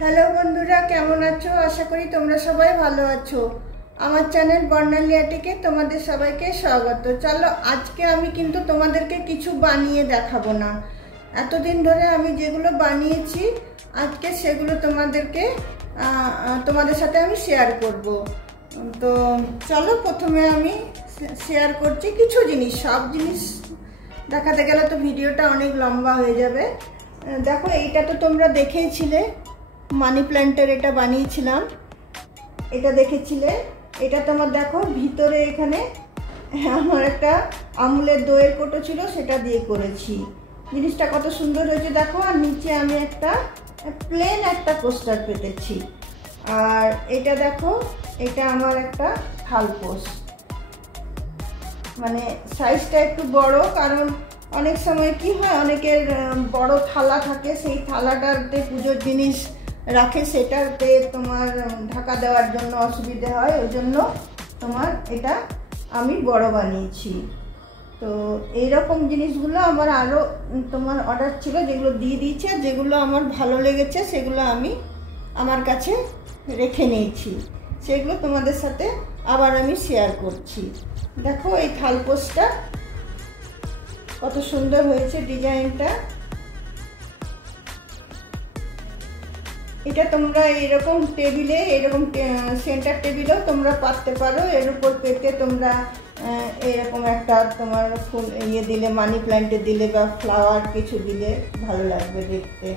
Hello বন্ধুরা, কেমন আছো? আশা করি তোমরা সবাই ভালো আছো। আমার চ্যানেল বর্ণালিয়াটিকে তোমাদের সবাইকে স্বাগত। চলো, আজকে আমি কিন্তু তোমাদেরকে কিছু বানিয়ে দেখাবো না। এতদিন ধরে আমি যেগুলো বানিয়েছি আজকে সেগুলো তোমাদের সাথে আমি শেয়ার করব। তো চলো, প্রথমে আমি শেয়ার করছি কিছু জিনিস। সব জিনিস দেখাতে গেলে তো ভিডিওটা অনেক লম্বা হয়ে যাবে। দেখো, এইটা তো তোমরা দেখেইছিলে, মানি প্ল্যান্টের এটা বানিয়েছিলাম, এটা দেখেছিলে। এটা তোমার দেখো ভিতরে এখানে আমার একটা আমুলের দইয়ের কোটো ছিল, সেটা দিয়ে করেছি। জিনিসটা কত সুন্দর হয়েছে দেখো। আর নিচে আমি একটা প্লেন একটা পোস্টার পেতেছি। আর এটা দেখো, এটা আমার একটা থালপোস, মানে সাইজটা একটু বড়, কারণ অনেক সময় কি হয়, অনেকের বড় থালা থাকে, সেই থালাটাতে পুজোর জিনিস রাখে, সেটাতে তোমার ঢাকা দেওয়ার জন্য অসুবিধে হয়, ওই জন্য তোমার এটা আমি বড় বানিয়েছি। তো এইরকম জিনিসগুলো আমার আরও তোমার অর্ডার ছিল, যেগুলো দিয়ে দিয়েছে, আর যেগুলো আমার ভালো লেগেছে সেগুলো আমি আমার কাছে রেখে নিয়েছি, সেগুলো তোমাদের সাথে আবার আমি শেয়ার করছি। দেখো এই থালপোসটা কত সুন্দর হয়েছে ডিজাইনটা। এটা তোমরা এরকম টেবিলে, এরকম সেন্টার টেবিলেও তোমরা পাততে পারো। এর উপর পেতে তোমরা এরকম একটা তোমার ফুল দিলে, মানি প্ল্যান্টে দিলে বা ফ্লাওয়ার কিছু দিলে ভালো লাগবে দেখতে।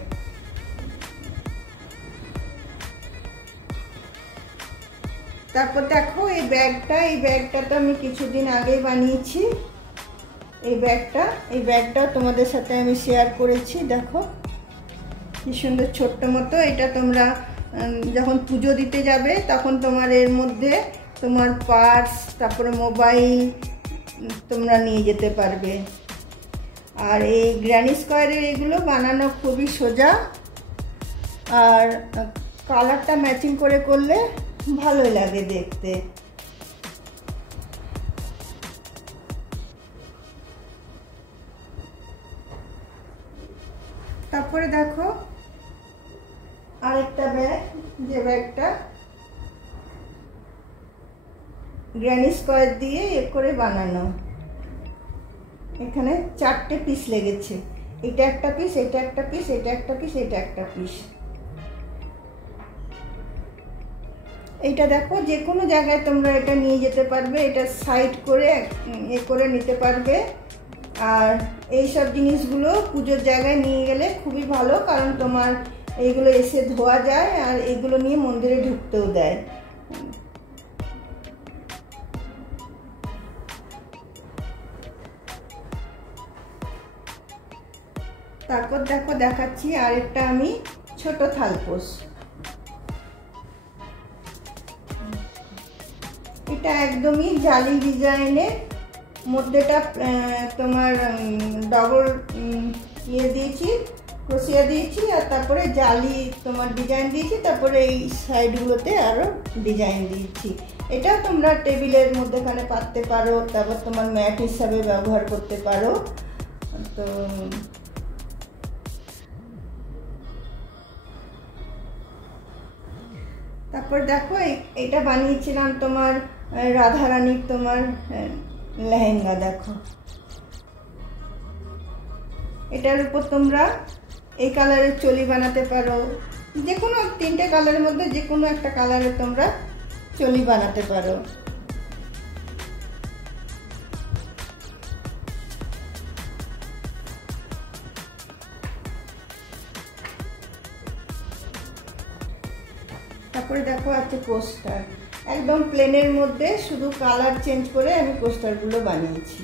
তারপর দেখো এই ব্যাগটা তো আমি কিছুদিন আগেই বানিয়েছি। এই ব্যাগটাও তোমাদের সাথে আমি শেয়ার করেছি। দেখো কি সুন্দর ছোট্ট মতো। এটা তোমরা যখন পুজো দিতে যাবে তখন তোমার এর মধ্যে তোমার পার্স, তারপরে মোবাইল তোমরা নিয়ে যেতে পারবে। আর এই গ্র্যানি স্কোয়ারের এগুলো বানানো খুবই সোজা, আর কালারটা ম্যাচিং করে করলে ভালোই লাগে দেখতে। তারপরে দেখো আরেকটা ব্যাগ, যে ব্যাগটা গ্র্যানি স্কোয়ার দিয়ে করে বানানো। এখানে 4টে পিস লেগেছে, এটা একটা পিস, এটা একটা পিস, এটা একটা পিস, এটা একটা পিস। এইটা দেখো যে কোনো জায়গায় তোমরা এটা নিয়ে যেতে পারবে, এটা সাইড করে করে নিতে পারবে। আর এই সব জিনিসগুলো পুজোর জায়গায় নিয়ে গেলে খুবই ভালো, কারণ তোমার এইগুলো এসে ধোয়া যায়, আর এগুলো নিয়ে মন্দিরে ঢুকতেও দেয়। তারপর দেখো দেখাচ্ছি আরেকটা আমি ছোট থালপোস। এটা একদমই জালি ডিজাইনের, মধ্যেটা তোমার ডবল দিয়েছি, ক্রোশিয়া দিয়েছি, আর তারপরে জালি তোমার ডিজাইন দিয়েছি, তারপরে এই সাইডগুলোতে আরও ডিজাইন দিয়েছি। এটাও তোমরা টেবিলের মধ্যেখানে পাততে পারো, তারপর তোমার ম্যাট হিসাবে ব্যবহার করতে পারো। তো তারপর দেখো এটা বানিয়েছিলাম তোমার রাধারানীর তোমার লেহেঙ্গা। দেখো এটার উপর তোমরা এই কালারের চলি বানাতে পারো, যে কোনো 3টে কালারের মধ্যে যে কোনো একটা কালারে তোমরা চলি বানাতে পারো। তারপরে দেখো আছে পোস্টার, একদম প্লেনের মধ্যে শুধু কালার চেঞ্জ করে আমি পোস্টারগুলো বানিয়েছি।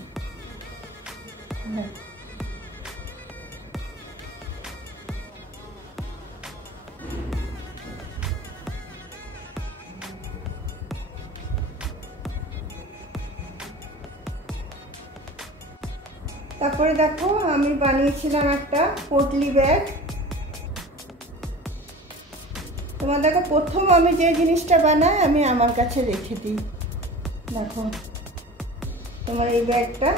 তারপরে দেখো আমি বানিয়েছিলাম একটা পোটলি ব্যাগ। তোমার দেখো প্রথম আমি যে জিনিসটা বানাই আমি আমার কাছে রেখে দিই। দেখো তোমার এই ব্যাগটা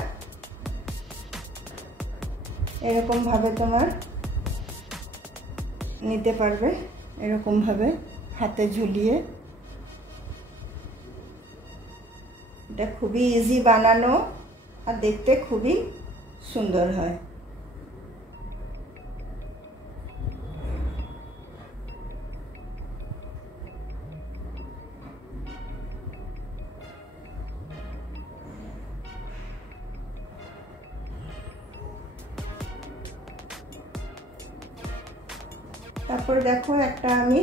এরকম ভাবে তোমার নিতে পারবে, এরকমভাবে হাতে ঝুলিয়ে। এটা খুবই ইজি বানানো আর দেখতে খুবই সুন্দর হয়। তারপরে দেখো একটা আমি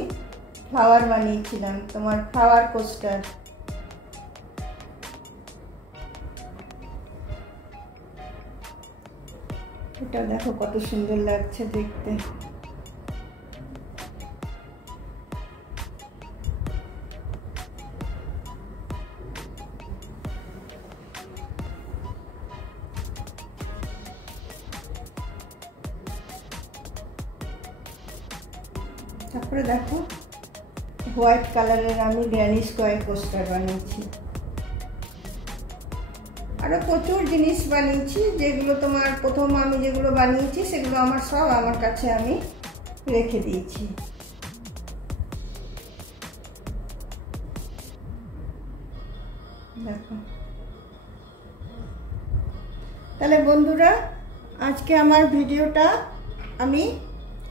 ফ্লাওয়ার বানিয়েছিলাম, তোমার ফ্লাওয়ার কোস্টার। এটা দেখো কত সুন্দর লাগছে দেখতে। তারপরে দেখো হোয়াইট কালারের আমি গ্র্যানি স্কয়ার কোস্টার বানিয়েছি। আরো প্রচুর জিনিস বানিয়েছি, যেগুলো তোমার প্রথম আমি যেগুলো বানিয়েছি সেগুলো আমার সব আমার কাছে আমি রেখে দিয়েছি। দেখো তাহলে বন্ধুরা, আজকে আমার ভিডিওটা আমি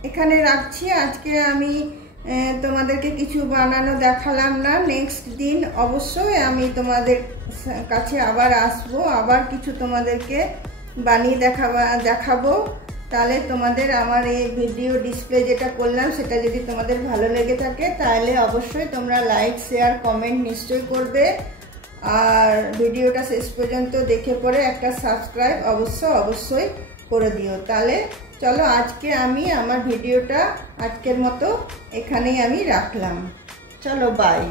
এখানে রাখছি। আজকে আমি তোমাদেরকে কিছু বানানো দেখালাম না। নেক্সট দিন অবশ্যই আমি তোমাদের কাছে আবার আসবো, আবার কিছু তোমাদেরকে বানিয়ে দেখাবো। তাহলে তোমাদের আমার এই ভিডিও ডিসপ্লে যেটা করলাম সেটা যদি তোমাদের ভালো লেগে থাকে তাহলে অবশ্যই তোমরা লাইক, শেয়ার, কমেন্ট নিশ্চয়ই করবে। আর ভিডিওটা শেষ পর্যন্ত দেখে পরে একটা সাবস্ক্রাইব অবশ্যই করে দিও। তাহলে চলো আজকে আমি আমার ভিডিওটা আজকের মতো এখানেই আমি রাখলাম। চলো বাই।